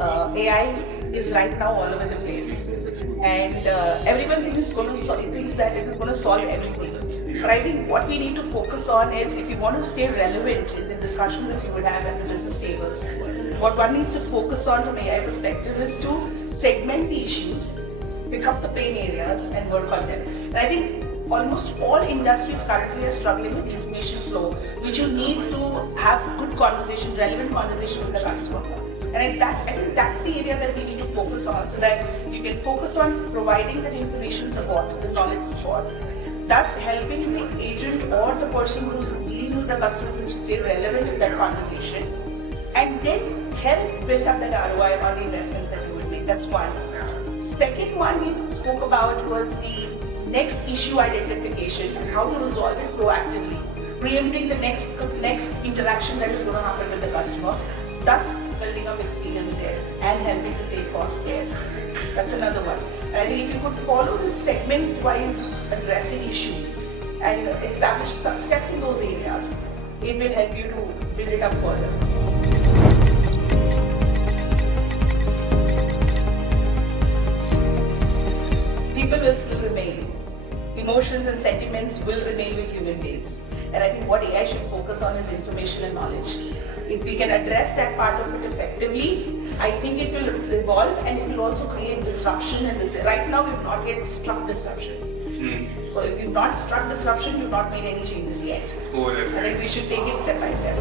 AI is right now all over the place, and everyone thinks that it is going to solve everything. But I think what we need to focus on is, if you want to stay relevant in the discussions that you would have at the business tables, what one needs to focus on from AI perspective is to segment the issues, pick up the pain areas and work on them. And I think almost all industries currently are struggling with information flow, which you need to have good conversation, relevant conversation with the customer. And I think that's the area that we need to focus on, so that you can focus on providing that information support, the knowledge support, thus helping the agent or the person who's dealing with the customer to stay relevant in that conversation, and then help build up that ROI on the investments that you would make. That's one. Second one we spoke about was the next issue identification and how to resolve it proactively, preempting the next interaction that is going to happen with the customer, thus building up experience there and helping to save costs there. That's another one. And I think if you could follow this segment-wise addressing issues and establish success in those areas, it will help you to build it up further. People will still remain. Emotions and sentiments will remain with human beings. And I think what AI should focus on is information and knowledge. If we can address that part of it effectively, I think it will evolve and it will also create disruption in this. Right now, we've not yet struck disruption. So if you've not struck disruption, you've not made any changes yet. I think we should take it step by step.